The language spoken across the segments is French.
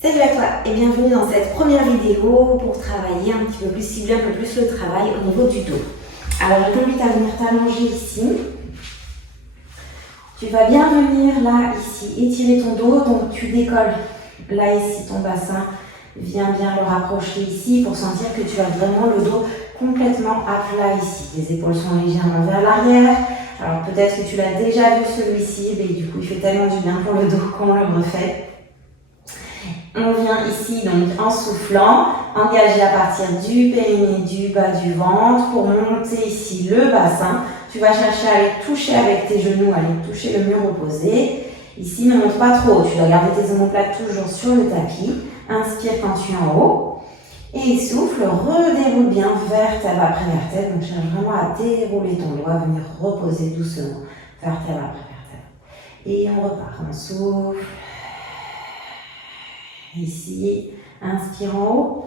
Salut à toi et bienvenue dans cette première vidéo pour travailler un petit peu plus, cibler un peu plus le travail au niveau du dos. Alors je t'invite à venir t'allonger ici. Tu vas bien venir là, ici, étirer ton dos, donc tu décolles là, ici, ton bassin. Viens bien le rapprocher ici pour sentir que tu as vraiment le dos complètement à plat ici. Les épaules sont légèrement vers l'arrière. Alors peut-être que tu l'as déjà vu celui-ci, mais du coup il fait tellement du bien pour le dos qu'on le refait. On vient ici donc en soufflant, engager à partir du périnée, du bas du ventre pour monter ici le bassin. Tu vas chercher à aller toucher avec tes genoux, aller toucher le mur opposé. Ici, ne monte pas trop haut, tu dois garder tes omoplates toujours sur le tapis. Inspire quand tu es en haut. Et souffle, redéroule bien vertèbre après vertèbre. Donc cherche vraiment à dérouler ton doigt, à venir reposer doucement vertèbre après vertèbre. Et on repart, on souffle. Ici, inspire en haut.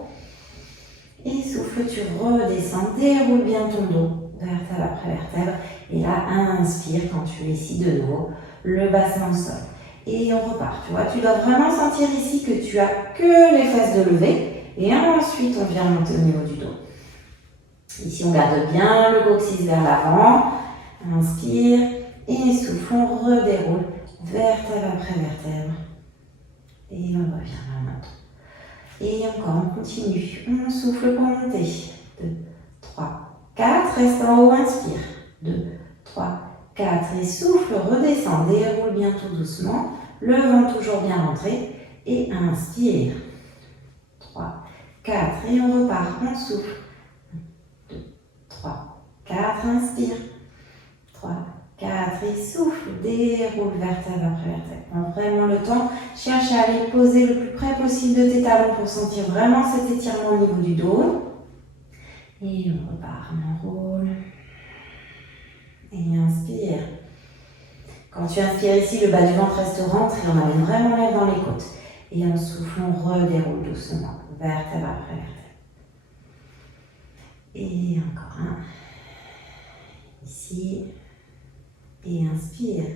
Et souffle, tu redescends, déroule bien ton dos, vertèbre après vertèbre. Et là, inspire quand tu es ici de nouveau, le bassin au sol. Et on repart, tu vois, tu dois vraiment sentir ici que tu as que les fesses de lever. Et ensuite, on vient monter au niveau du dos. Ici, on garde bien le coccyx vers l'avant. Inspire et souffle, on redéroule, vertèbre après vertèbre. Et on revient à l'autre. Et encore, on continue. On souffle pour monter. 2, 3, 4. Reste en haut, inspire. 2, 3, 4. Et souffle, redescend. Déroule bien tout doucement. Le vent toujours bien rentré. Et inspire. 3, 4. Et on repart. On souffle. 2, 3, 4. Inspire. 3, 4 et souffle, déroule vertèbre après vertèbre. Prends vraiment le temps, cherche à aller poser le plus près possible de tes talons pour sentir vraiment cet étirement au niveau du dos. Et on repart, on enroule. Et inspire. Quand tu inspires ici, le bas du ventre reste rentré, on amène vraiment l'air dans les côtes. Et en souffle, on redéroule doucement, vertèbre après vertèbre. Et encore un. Ici. Et inspire.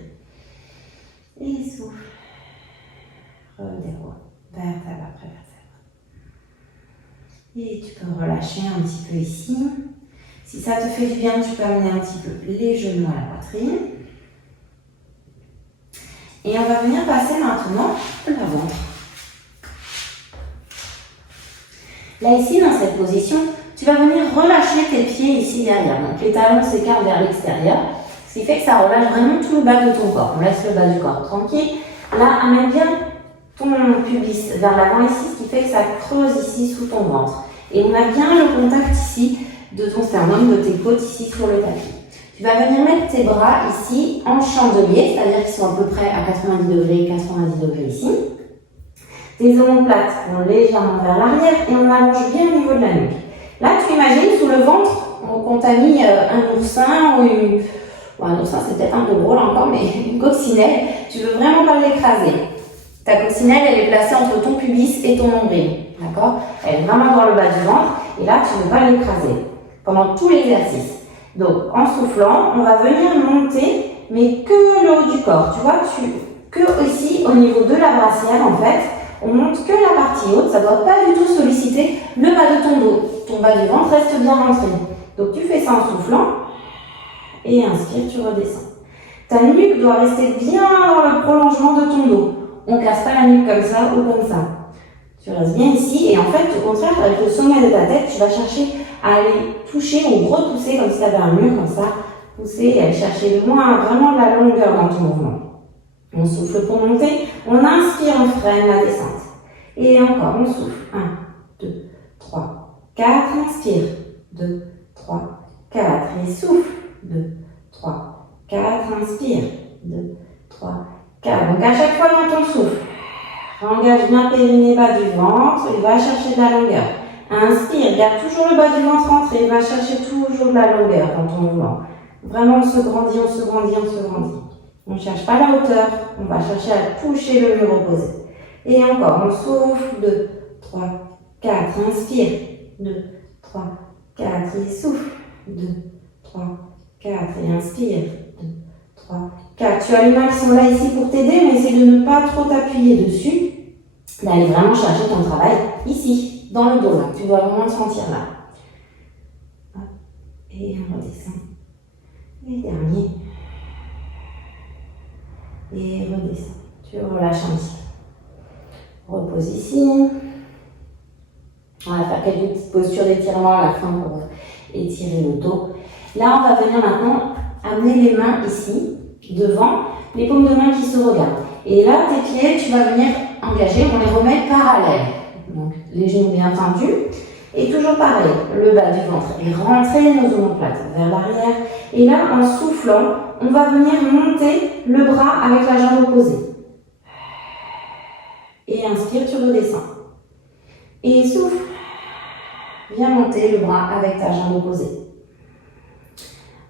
Et souffle. Redéroule. Vertèbre après vertèbre. Et tu peux relâcher un petit peu ici. Si ça te fait du bien, tu peux amener un petit peu les genoux à la poitrine. Et on va venir passer maintenant le ventre. Là, ici, dans cette position, tu vas venir relâcher tes pieds ici derrière. Donc, les talons s'écartent vers l'extérieur. Ce qui fait que ça relâche vraiment tout le bas de ton corps. On laisse le bas du corps tranquille. Là, amène bien ton pubis vers l'avant ici, ce qui fait que ça creuse ici sous ton ventre. Et on a bien le contact ici de ton sternum, de tes côtes ici sur le tapis. Tu vas venir mettre tes bras ici en chandelier, c'est-à-dire qu'ils sont à peu près à 90 degrés ici. Tes omoplates vont légèrement vers l'arrière et on allonge bien au niveau de la nuque. Là, tu imagines sous le ventre qu'on t'a mis un oursin ou une... Bon, un oursin, c'est peut-être un peu drôle encore, mais une coccinelle, tu veux vraiment pas l'écraser. Ta coccinelle, elle est placée entre ton pubis et ton nombril, d'accord? Elle est vraiment dans le bas du ventre, et là, tu ne veux pas l'écraser pendant tout l'exercice. Donc, en soufflant, on va venir monter, mais que le haut du corps, tu vois, que ici, au niveau de la brassière, en fait, on monte que la partie haute, ça ne doit pas du tout solliciter le bas de ton dos. Ton bas du ventre reste bien rentré. Donc, tu fais ça en soufflant. Et inspire, tu redescends. Ta nuque doit rester bien dans le prolongement de ton dos. On ne casse pas la nuque comme ça ou comme ça. Tu restes bien ici et en fait, au contraire, avec le sommet de ta tête, tu vas chercher à aller toucher ou repousser comme si tu avais un mur comme ça. Pousser et aller chercher vraiment de la longueur dans ton mouvement. On souffle pour monter. On inspire, on freine la descente. Et encore, on souffle. 1, 2, 3, 4. Inspire. 2, 3, 4. Et souffle. 2, 3, 4, inspire, 2, 3, 4. Donc à chaque fois dans ton souffle, engage bien périnée bas du ventre et va chercher de la longueur. Inspire, garde toujours le bas du ventre rentré et va chercher toujours de la longueur dans ton mouvement. Vraiment, on se grandit, on se grandit, on se grandit. On ne cherche pas la hauteur, on va chercher à toucher le mur opposé. Et encore, on souffle, 2, 3, 4, inspire, 2, 3, 4 et souffle, 2, 3, 4 et inspire, 2, 3, 4. Tu as les mains qui sont là ici pour t'aider, mais essaie de ne pas trop t'appuyer dessus. d'aller vraiment chercher ton travail ici, dans le dos. Là. Tu dois vraiment le sentir là. Hop. Et on redescend. Et dernier. Et redescend. Tu relâches un petit peu. Repose ici. On va faire quelques petites postures d'étirement à la fin pour étirer le dos. Là, on va venir maintenant amener les mains ici, devant, les paumes de main qui se regardent. Et là, tes pieds, tu vas venir engager, on les remet parallèles. Donc, les genoux bien tendus. Et toujours pareil, le bas du ventre et rentrer nos omoplates vers l'arrière. Et là, en soufflant, on va venir monter le bras avec la jambe opposée. Et inspire, tu redescends. Et souffle. Viens monter le bras avec ta jambe opposée.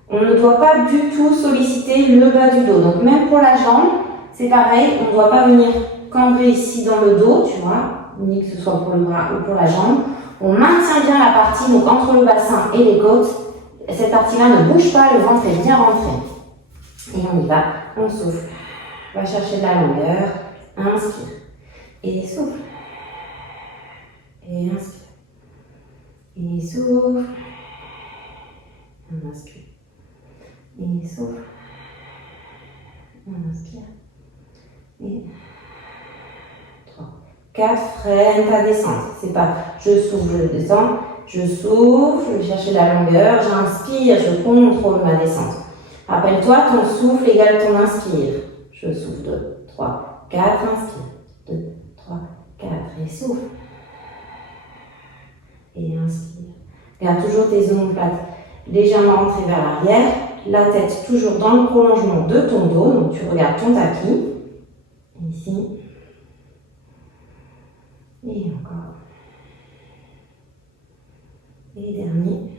On ne doit pas du tout solliciter le bas du dos. Donc même pour la jambe, c'est pareil, on ne doit pas venir cambrer ici dans le dos, tu vois, ni que ce soit pour le bras ou pour la jambe. On maintient bien la partie, donc entre le bassin et les côtes. Cette partie-là ne bouge pas, le ventre est bien rentré. Et on y va, on souffle. On va chercher de la longueur. Inspire. Et souffle. Et inspire. Et souffle. On inspire. Et souffle. On inspire. Et 3, 4, freine ta descente. C'est pas je souffle, je descends. Je souffle, je vais chercher la longueur. J'inspire, je contrôle ma descente. Rappelle-toi, ton souffle égale ton inspire. Je souffle 2, 3, 4, inspire. 2, 3, 4 et souffle. Et inspire. Garde toujours tes omoplates légèrement rentrées vers l'arrière. La tête toujours dans le prolongement de ton dos. Donc tu regardes ton tapis. Ici. Et encore. Et dernier.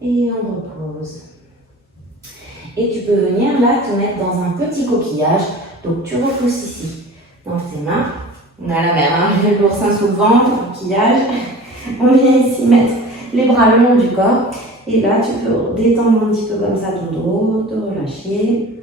Et on repose. Et tu peux venir là te mettre dans un petit coquillage. Donc tu repousses ici dans tes mains. On a la mer, hein, le l'oursin sous le ventre, coquillage. On vient ici mettre les bras le long du corps. Et là, tu peux détendre un petit peu comme ça ton dos, te relâcher.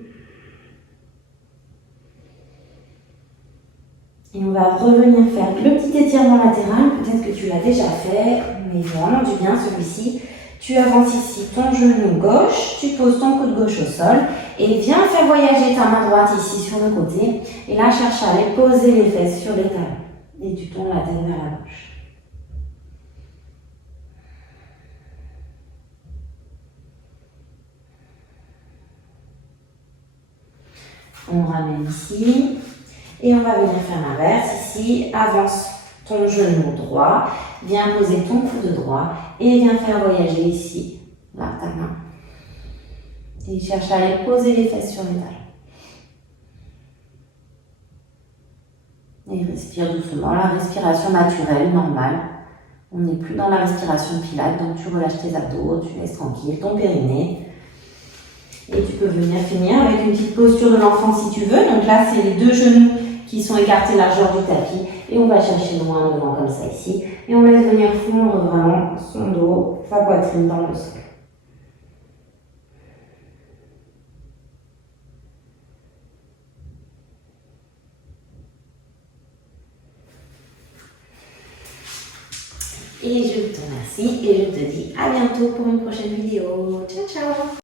Et on va revenir faire le petit étirement latéral. Peut-être que tu l'as déjà fait, mais vraiment du bien celui-ci. Tu avances ici ton genou gauche, tu poses ton coude gauche au sol et viens faire voyager ta main droite ici sur le côté. Et là, cherche à aller poser les fesses sur les talons. Et tu tournes la tête vers la gauche. On ramène ici et on va venir faire l'inverse. Ici, avance ton genou droit, viens poser ton coude droit et viens faire voyager ici, là, ta main. Et cherche à aller poser les fesses sur les talons. Et respire doucement, la respiration naturelle, normale. On n'est plus dans la respiration pilates, donc tu relâches tes abdos, tu laisses tranquille ton périnée. Et tu peux venir finir avec une petite posture de l'enfant si tu veux. Donc là, c'est les deux genoux qui sont écartés largeur du tapis. Et on va chercher loin devant comme ça ici. Et on laisse venir fondre vraiment son dos, sa poitrine dans le sol. Et je te remercie et je te dis à bientôt pour une prochaine vidéo. Ciao, ciao!